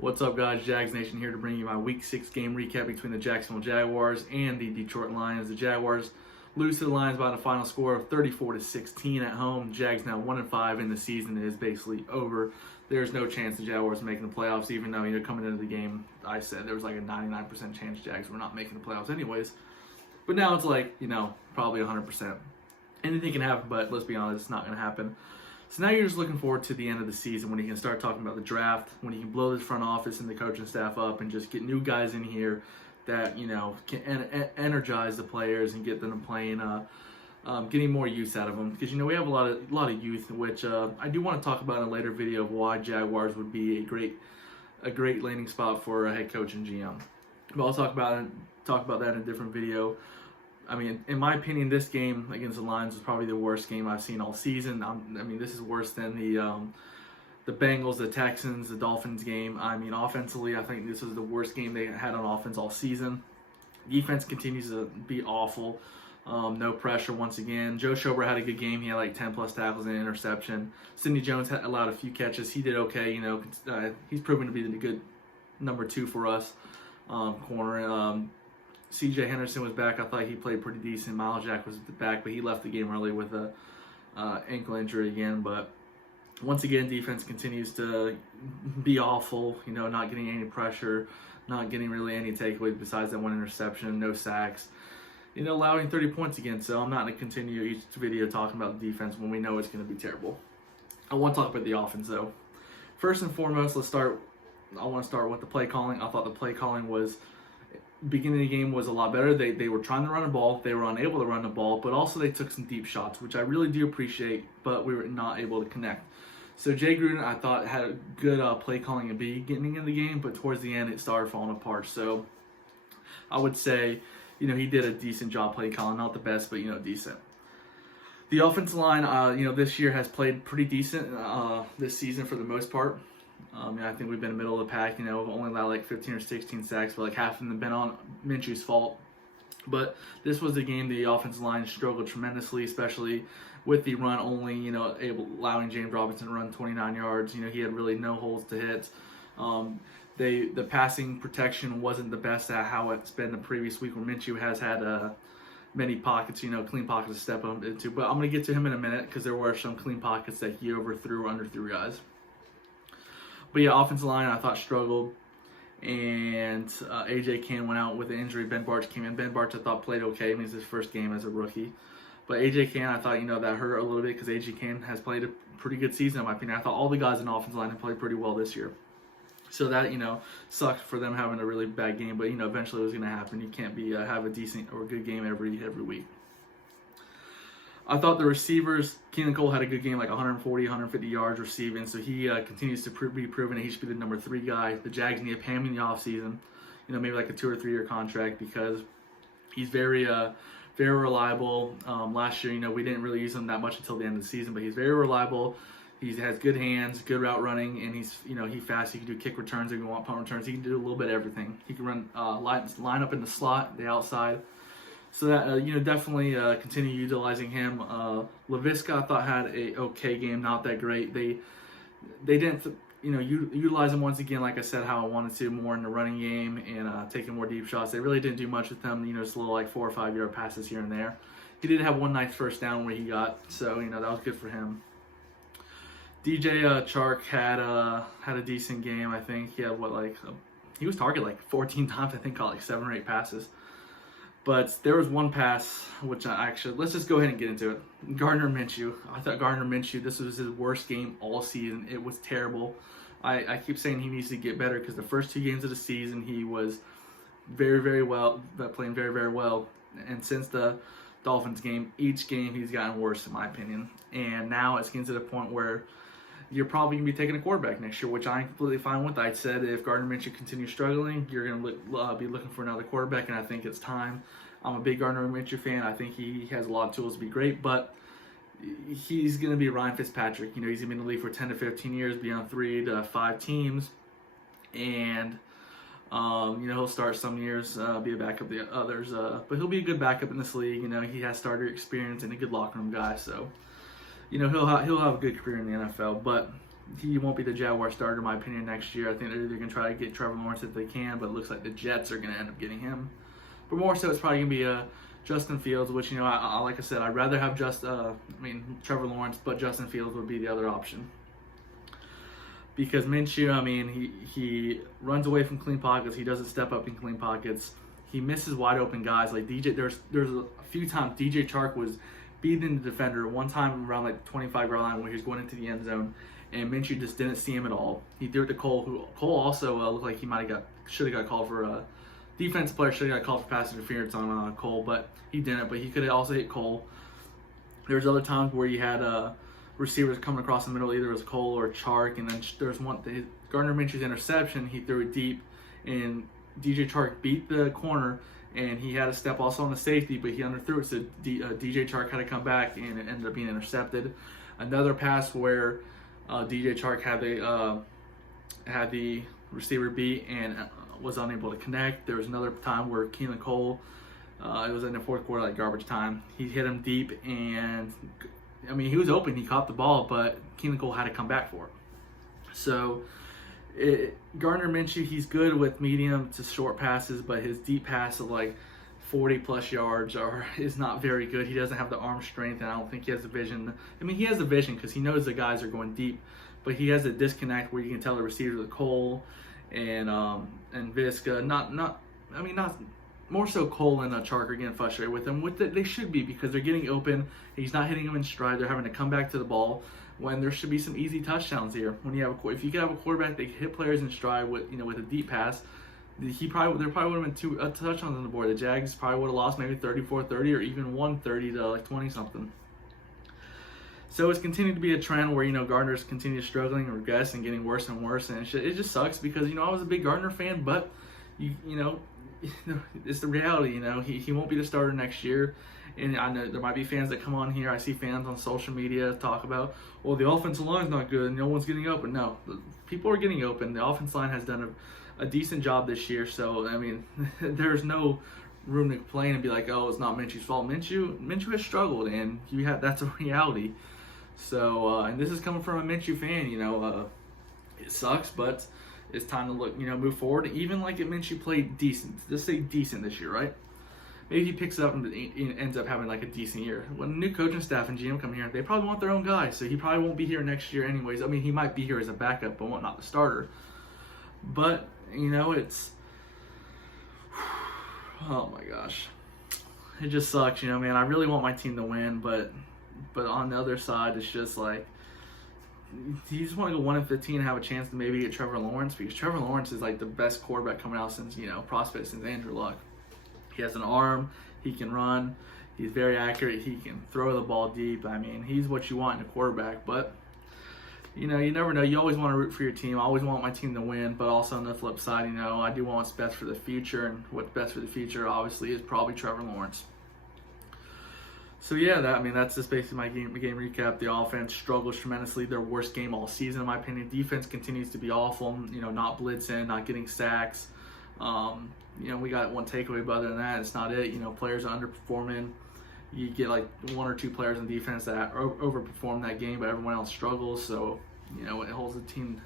What's up, guys? Jags Nation here to bring you my Week 6 game recap between the Jacksonville Jaguars and the Detroit Lions. The Jaguars lose to the Lions by the final score of 34-16 at home. Jags now 1-5, and the season is basically over. There's no chance the Jaguars are making the playoffs, even though coming into the game, I said there was like a 99% chance Jags were not making the playoffs anyways. But now it's like, probably 100%. Anything can happen, but let's be honest, it's not going to happen. So now you're just looking forward to the end of the season when you can start talking about the draft, when you can blow this front office and the coaching staff up and just get new guys in here that, can energize the players and get them playing, getting more use out of them. Because, we have a lot of youth, which I do want to talk about in a later video of why Jaguars would be a great landing spot for a head coach and GM. But I'll talk about that in a different video. I mean, in my opinion, this game against the Lions was probably the worst game I've seen all season. This is worse than the Bengals, the Texans, the Dolphins game. I mean, offensively, I think this was the worst game they had on offense all season. Defense continues to be awful. No pressure once again. Joe Schobert had a good game. He had like 10-plus tackles and an interception. Sidney Jones allowed a few catches. He did okay. He's proven to be the good number 2 for us corner. C.J. Henderson was back. I thought he played pretty decent. Miles Jack was back, but he left the game early with a ankle injury again. But once again, defense continues to be awful. Not getting any pressure, not getting really any takeaways besides that one interception, no sacks. Allowing 30 points again. So I'm not going to continue each video talking about the defense when we know it's going to be terrible. I want to talk about the offense though. First and foremost, I want to start with the play calling. I thought the play calling was, beginning of the game was a lot better. They were trying to run the ball. They were unable to run the ball, but also they took some deep shots, which I really do appreciate, but we were not able to connect. So Jay Gruden, I thought, had a good play calling at the beginning of the game, but towards the end it started falling apart. So I would say, he did a decent job play calling. Not the best, but, decent. The offensive line, this year has played pretty decent this season for the most part. I think we've been in the middle of the pack. We've only allowed like 15 or 16 sacks, but like half of them have been on Minshew's fault. But this was the game the offensive line struggled tremendously, especially with the run only, allowing James Robinson to run 29 yards. He had really no holes to hit. The passing protection wasn't the best at how it's been the previous week, where Minshew has had many pockets, clean pockets to step up into. But I'm going to get to him in a minute because there were some clean pockets that he overthrew or underthrew guys. But yeah, offensive line I thought struggled, and A.J. Cann went out with an injury. Ben Bartch came in. Ben Bartch I thought played okay. It's his first game as a rookie. But A.J. Cann, I thought, that hurt a little bit because A.J. Cann has played a pretty good season in my opinion. I thought all the guys in the offensive line have played pretty well this year. So that, sucked for them having a really bad game. But, eventually it was going to happen. You can't have a decent or a good game every week. I thought the receivers, Keenan Cole had a good game, like 140, 150 yards receiving, so he continues to be proven that he should be the number 3 guy. The Jags need to pay him in the offseason, maybe like a 2 or 3 year contract, because he's very reliable. Last year, we didn't really use him that much until the end of the season, but he's very reliable. He has good hands, good route running, and he's fast. He can do kick returns if you want, punt returns. He can do a little bit of everything. He can run line up in the slot, the outside. So that definitely continue utilizing him. Laviska I thought had a okay game, not that great. They didn't utilize him once again, like I said, how I wanted to, more in the running game and taking more deep shots. They really didn't do much with him. Just a little like 4 or 5 yard passes here and there. He did have one nice first down where he got, so that was good for him. DJ Chark had a decent game. I think he had he was targeted like 14 times. I think caught like 7 or 8 passes. But there was one pass, which let's just go ahead and get into it. Gardner Minshew. I thought Gardner Minshew, this was his worst game all season. It was terrible. I keep saying he needs to get better because the first 2 games of the season, he was very, very well, playing very, very well. And since the Dolphins game, each game he's gotten worse, in my opinion. And now it's getting to the point where you're probably going to be taking a quarterback next year, which I'm completely fine with. I said if Gardner Minshew continues struggling, you're going to be looking for another quarterback, and I think it's time. I'm a big Gardner Minshew fan. I think he has a lot of tools to be great, but he's going to be Ryan Fitzpatrick. He's going to be in the league for 10 to 15 years, be on 3 to 5 teams, and he'll start some years, be a backup the others, but he'll be a good backup in this league. He has starter experience and a good locker room guy, so he'll have a good career in the NFL. But he won't be the Jaguar starter, in my opinion, next year. I think they're going to try to get Trevor Lawrence if they can, but it looks like the Jets are going to end up getting him. But more so, it's probably going to be Justin Fields, which, like I said, I'd rather have Trevor Lawrence, but Justin Fields would be the other option. Because Minshew, he runs away from clean pockets. He doesn't step up in clean pockets. He misses wide open guys. Like DJ, there's a few times DJ Chark was beating the defender. One time around like 25-yard line where he was going into the end zone, and Minshew just didn't see him at all. He threw it to Cole, who Cole also looked like he should have got called for defensive player, should have got called for pass interference on Cole, but he didn't. But he could have also hit Cole. There's other times where you had receivers coming across the middle, either it was Cole or Chark, and then there's Gardner Minshew's interception. He threw it deep, and DJ Chark beat the corner, and he had a step also on the safety, but he underthrew it, so DJ Chark had to come back, and it ended up being intercepted. Another pass where DJ Chark had the receiver beat and was unable to connect. There was another time where Keelan Cole, it was in the fourth quarter, like garbage time. He hit him deep, and he was open. He caught the ball, but Keelan Cole had to come back for it. So Gardner Minshew, he's good with medium to short passes, but his deep pass of like 40-plus yards is not very good. He doesn't have the arm strength, and I don't think he has the vision. He has the vision because he knows the guys are going deep, but he has a disconnect where you can tell the receivers are Cole and Visca, not more so Cole and Chark are getting frustrated with him. They should be, because they're getting open. He's not hitting them in stride. They're having to come back to the ball when there should be some easy touchdowns here. If you could have a quarterback that can hit players in stride with a deep pass, there probably would have been two touchdowns on the board. The Jags probably would have lost maybe 34-30 or even won 30 to like 20 something. So it's continued to be a trend where Gardner's continued struggling and regress and getting worse and worse, and it just sucks because I was a big Gardner fan, but it's the reality. He won't be the starter next year, and I know there might be fans that come on here. I see fans on social media talk about, well, the offensive line's not good and no one's getting open. No, people are getting open. The offensive line has done a decent job this year, so there's no room to complain and be like, oh, it's not Minshew's fault. Minshew has struggled, and that's a reality. So and this is coming from a Minshew fan. It sucks, but it's time to look, move forward. Even like if Minshew played decent, let's say decent this year, right? Maybe he picks it up and ends up having like a decent year. When the new coaching staff and GM come here, they probably want their own guy, so he probably won't be here next year anyways. He might be here as a backup, but not the starter. But it's, oh my gosh, it just sucks. Man, I really want my team to win, but on the other side, it's just like, you just want to go 1-15 and have a chance to maybe get Trevor Lawrence, because Trevor Lawrence is like the best quarterback coming out since prospect since Andrew Luck. He has an arm, he can run, he's very accurate, he can throw the ball deep. He's what you want in a quarterback. But you never know. You always want to root for your team. I always want my team to win, but also on the flip side, I do want what's best for the future, and what's best for the future obviously is probably Trevor Lawrence. So yeah, that's just basically my game recap. The offense struggles tremendously. Their worst game all season, in my opinion. Defense continues to be awful. Not blitzing, not getting sacks. We got one takeaway, but other than that, it's not it. Players are underperforming. You get like one or two players on defense that overperform that game, but everyone else struggles. So it holds the team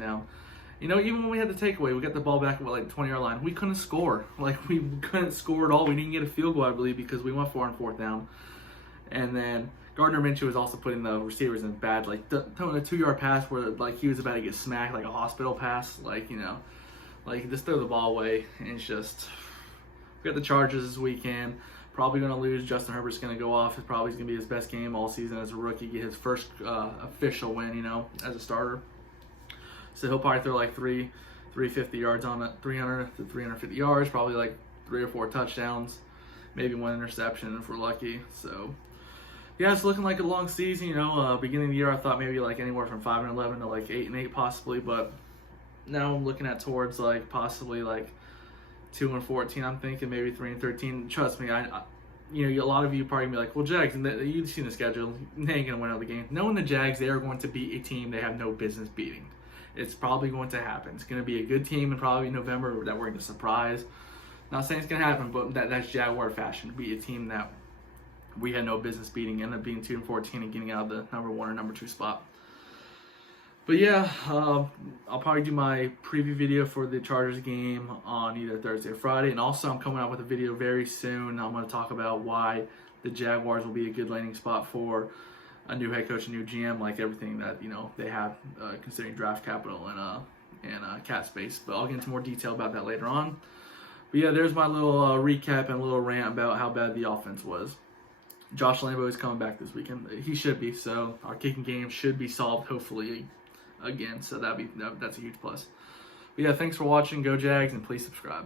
down. Even when we had the takeaway, we got the ball back at like the 20-yard line. We couldn't score. We couldn't score at all. We didn't get a field goal, I believe, because we went 4 on 4th down. And then Gardner Minshew was also putting the receivers in bad, throwing a 2-yard pass where he was about to get smacked, like a hospital pass. Just throw the ball away. And it's just, we got the Chargers this weekend. Probably going to lose. Justin Herbert's going to go off. It's probably going to be his best game all season as a rookie. Get his first official win, as a starter. So he'll probably throw like 350 yards on it, 300 to 350 yards, probably like 3 or 4 touchdowns, maybe 1 interception if we're lucky. So yeah, it's looking like a long season. Beginning of the year I thought maybe like anywhere from 5-11 to like 8-8 possibly, but now I'm looking at towards like possibly like 2-14. I'm thinking maybe 3-13. Trust me, a lot of you probably be like, well, Jags, you've seen the schedule, they ain't gonna win out the game. Knowing the Jags, they are going to beat a team they have no business beating. It's probably going to happen. It's going to be a good team in probably November that we're going to surprise. Not saying it's going to happen, but that's Jaguar fashion. To be a team that we had no business beating, end up being 2-14 and getting out of the number 1 or number 2 spot. But yeah, I'll probably do my preview video for the Chargers game on either Thursday or Friday. And also, I'm coming out with a video very soon. I'm going to talk about why the Jaguars will be a good landing spot for a new head coach, a new GM, like everything that they have, considering draft capital and cap space. But I'll get into more detail about that later on. But yeah, there's my little recap and a little rant about how bad the offense was. Josh Lambo is coming back this weekend. He should be. So our kicking game should be solved, hopefully, again. So that's a huge plus. But yeah, thanks for watching. Go Jags, and please subscribe.